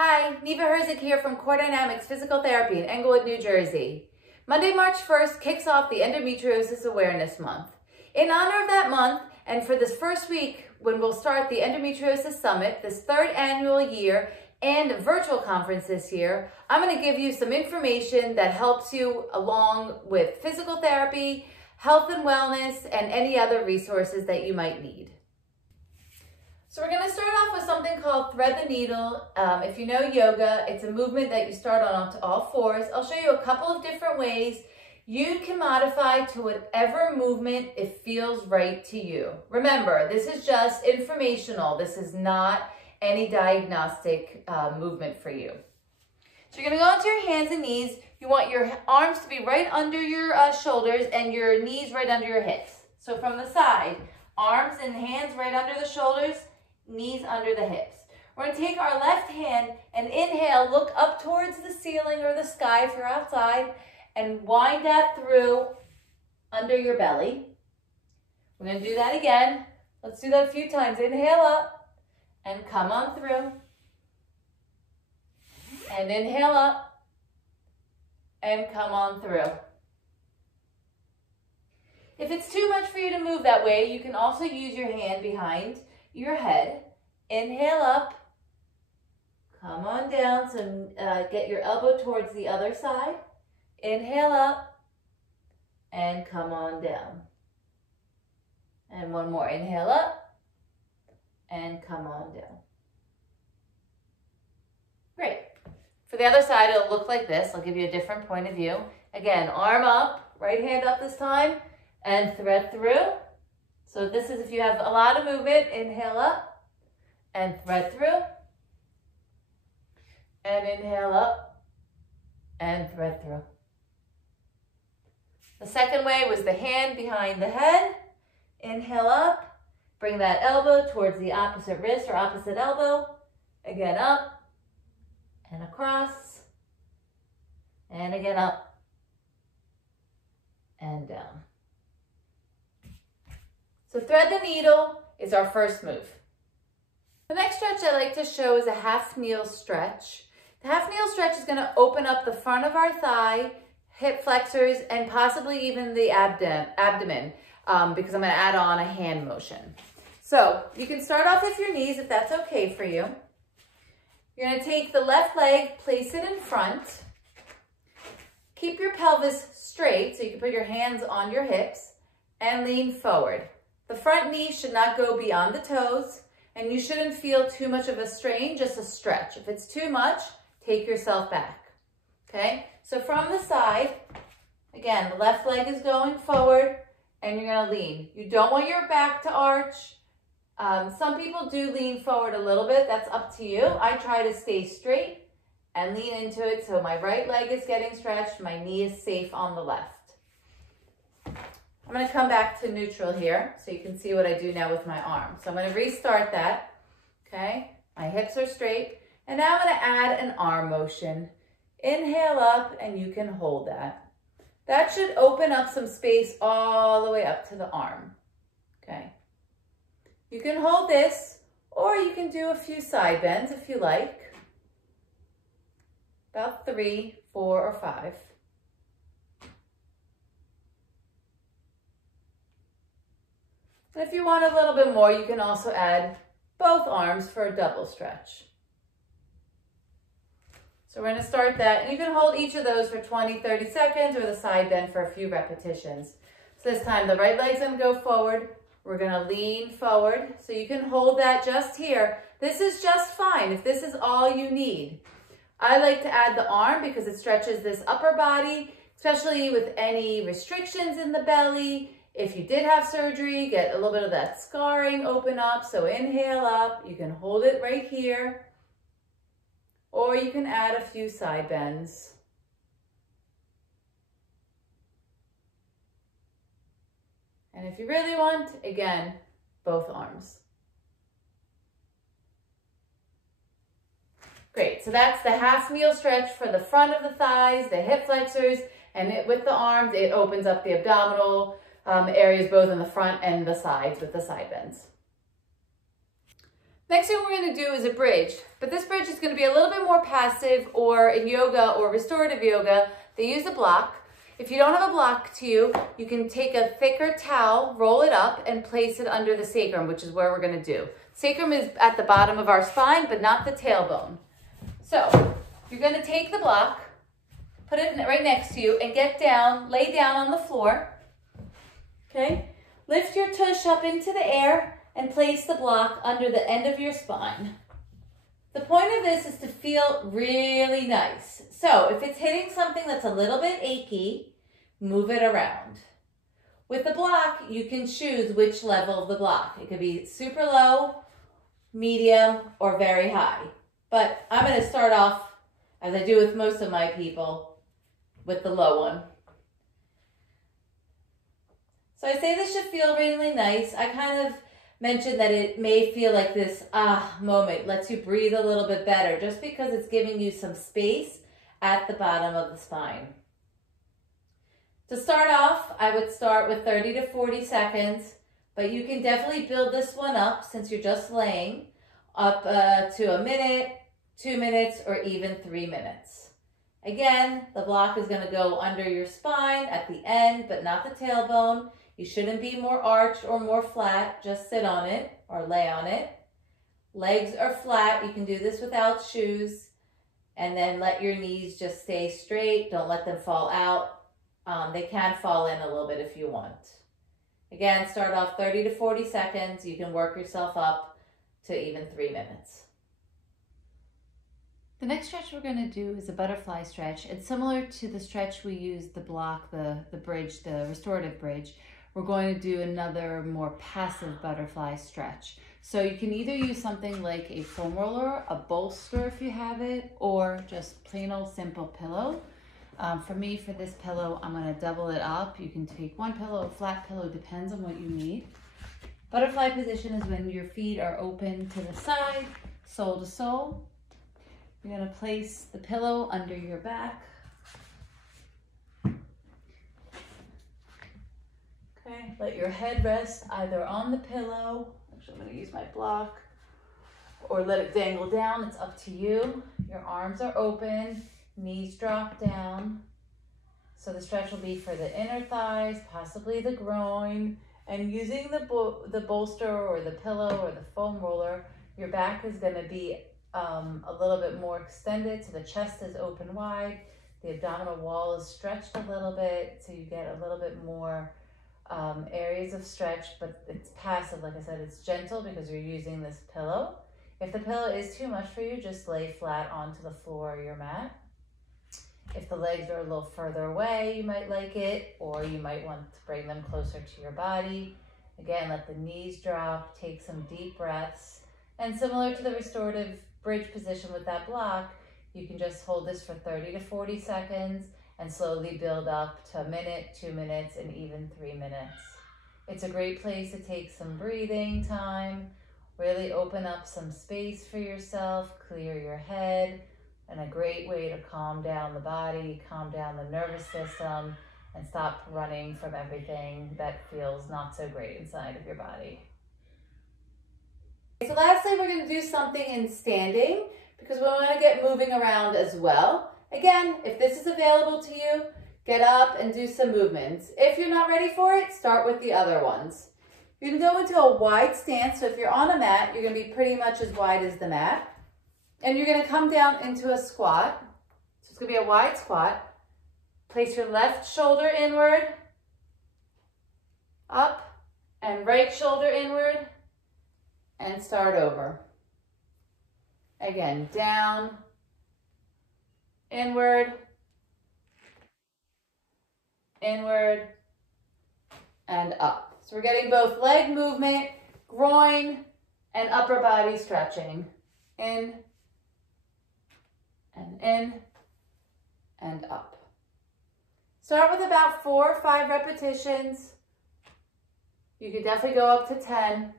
Hi, Neva Herzig here from Core Dynamics Physical Therapy in Englewood, New Jersey. Monday, March 1st kicks off the Endometriosis Awareness Month. In honor of that month, and for this first week when we'll start the Endometriosis Summit, this third annual year and virtual conference this year, I'm going to give you some information that helps you along with physical therapy, health and wellness, and any other resources that you might need. So we're going to start off with something called thread the needle. If you know yoga, it's a movement that you start on up to all fours. I'll show you a couple of different ways you can modify to whatever movement it feels right to you. Remember, this is just informational. This is not any diagnostic movement for you. So you're going to go onto your hands and knees. You want your arms to be right under your shoulders and your knees right under your hips. So from the side, arms and hands right under the shoulders, knees under the hips. We're going to take our left hand and inhale, look up towards the ceiling or the sky if you're outside, and wind that through under your belly. We're going to do that again. Let's do that a few times. Inhale up and come on through. And inhale up and come on through. If it's too much for you to move that way, you can also use your hand behind your head. Inhale up, come on down, so get your elbow towards the other side. Inhale up and come on down. And one more, inhale up and come on down. Great. For the other side, it'll look like this. I'll give you a different point of view. Again, arm up, right hand up this time, and thread through. So this is if you have a lot of movement, inhale up and thread through. And inhale up and thread through. The second way was the hand behind the head. Inhale up, bring that elbow towards the opposite wrist or opposite elbow. Again up and across. And again up and down. So thread the needle is our first move. The next stretch I like to show is a half kneel stretch. The half kneel stretch is going to open up the front of our thigh, hip flexors, and possibly even the abdomen because I'm going to add on a hand motion. So you can start off with your knees if that's okay for you. You're going to take the left leg, place it in front. Keep your pelvis straight so you can put your hands on your hips and lean forward. The front knee should not go beyond the toes, and you shouldn't feel too much of a strain, just a stretch. If it's too much, take yourself back, okay? So from the side, again, the left leg is going forward, and you're gonna lean. You don't want your back to arch. Some people do lean forward a little bit. That's up to you. I try to stay straight and lean into it so my right leg is getting stretched, my knee is safe on the left. I'm going to come back to neutral here so you can see what I do now with my arm. So I'm going to restart that, okay? My hips are straight. And now I'm going to add an arm motion. Inhale up and you can hold that. That should open up some space all the way up to the arm, okay? You can hold this or you can do a few side bends if you like. About 3, 4, or 5. And if you want a little bit more, you can also add both arms for a double stretch. So we're going to start that, and you can hold each of those for 20, 30 seconds or the side bend for a few repetitions. So this time the right leg's going to go forward. We're going to lean forward. So you can hold that just here. This is just fine if this is all you need. I like to add the arm because it stretches this upper body, especially with any restrictions in the belly. If you did have surgery, get a little bit of that scarring open up. So inhale up, you can hold it right here, or you can add a few side bends. And if you really want, again, both arms. Great, so that's the half kneel stretch for the front of the thighs, the hip flexors, and with the arms, it opens up the abdominal areas both in the front and the sides with the side bends. Next thing we're going to do is a bridge, but this bridge is going to be a little bit more passive, or in yoga or restorative yoga, they use a block. If you don't have a block to you, you can take a thicker towel, roll it up, and place it under the sacrum, which is where we're going to do. Sacrum is at the bottom of our spine, but not the tailbone. So you're going to take the block, put it right next to you, and get down, lay down on the floor. Okay? Lift your tush up into the air and place the block under the end of your spine. The point of this is to feel really nice. So if it's hitting something that's a little bit achy, move it around. With the block, you can choose which level of the block. It could be super low, medium, or very high. But I'm going to start off, as I do with most of my people, with the low one. So I say this should feel really nice. I kind of mentioned that it may feel like this moment, lets you breathe a little bit better, just because it's giving you some space at the bottom of the spine. To start off, I would start with 30 to 40 seconds, but you can definitely build this one up, since you're just laying, up to a minute, 2 minutes, or even 3 minutes. Again, the block is going to go under your spine at the end, but not the tailbone. You shouldn't be more arched or more flat. Just sit on it or lay on it. Legs are flat. You can do this without shoes. And then let your knees just stay straight. Don't let them fall out. They can fall in a little bit if you want. Again, start off 30 to 40 seconds. You can work yourself up to even 3 minutes. The next stretch we're going to do is a butterfly stretch. It's similar to the stretch we used, the block, the bridge, the restorative bridge. We're going to do another more passive butterfly stretch. So you can either use something like a foam roller, a bolster if you have it, or just plain old simple pillow. For me, for this pillow, I'm going to double it up. You can take one pillow, a flat pillow, depends on what you need. Butterfly position is when your feet are open to the side, sole to sole. You're going to place the pillow under your back. Okay, let your head rest either on the pillow, actually I'm going to use my block, or let it dangle down. It's up to you. Your arms are open, knees drop down. So the stretch will be for the inner thighs, possibly the groin, and using the bolster or the pillow or the foam roller, your back is going to be a little bit more extended, so the chest is open wide, the abdominal wall is stretched a little bit, so you get a little bit more areas of stretch, but it's passive. Like I said, it's gentle because you're using this pillow. If the pillow is too much for you, just lay flat onto the floor or your mat. If the legs are a little further away, you might like it, or you might want to bring them closer to your body. Again, let the knees drop, take some deep breaths, and similar to the restorative bridge position with that block, you can just hold this for 30 to 40 seconds and slowly build up to a minute, 2 minutes, and even 3 minutes. It's a great place to take some breathing time, really open up some space for yourself, clear your head, and a great way to calm down the body, calm down the nervous system, and stop running from everything that feels not so great inside of your body. So lastly, we're going to do something in standing because we want to get moving around as well. Again, if this is available to you, get up and do some movements. If you're not ready for it, start with the other ones. You're going to go into a wide stance. So if you're on a mat, you're going to be pretty much as wide as the mat. And you're going to come down into a squat. So it's going to be a wide squat. Place your left shoulder inward, up, and right shoulder inward, and start over. Again, down, inward, inward, and up. So we're getting both leg movement, groin, and upper body stretching. In, and up. Start with about 4 or 5 repetitions. You could definitely go up to 10,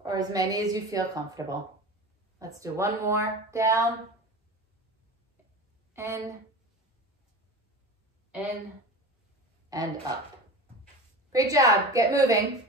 or as many as you feel comfortable. Let's do one more. Down, in, and up. Great job. Get moving.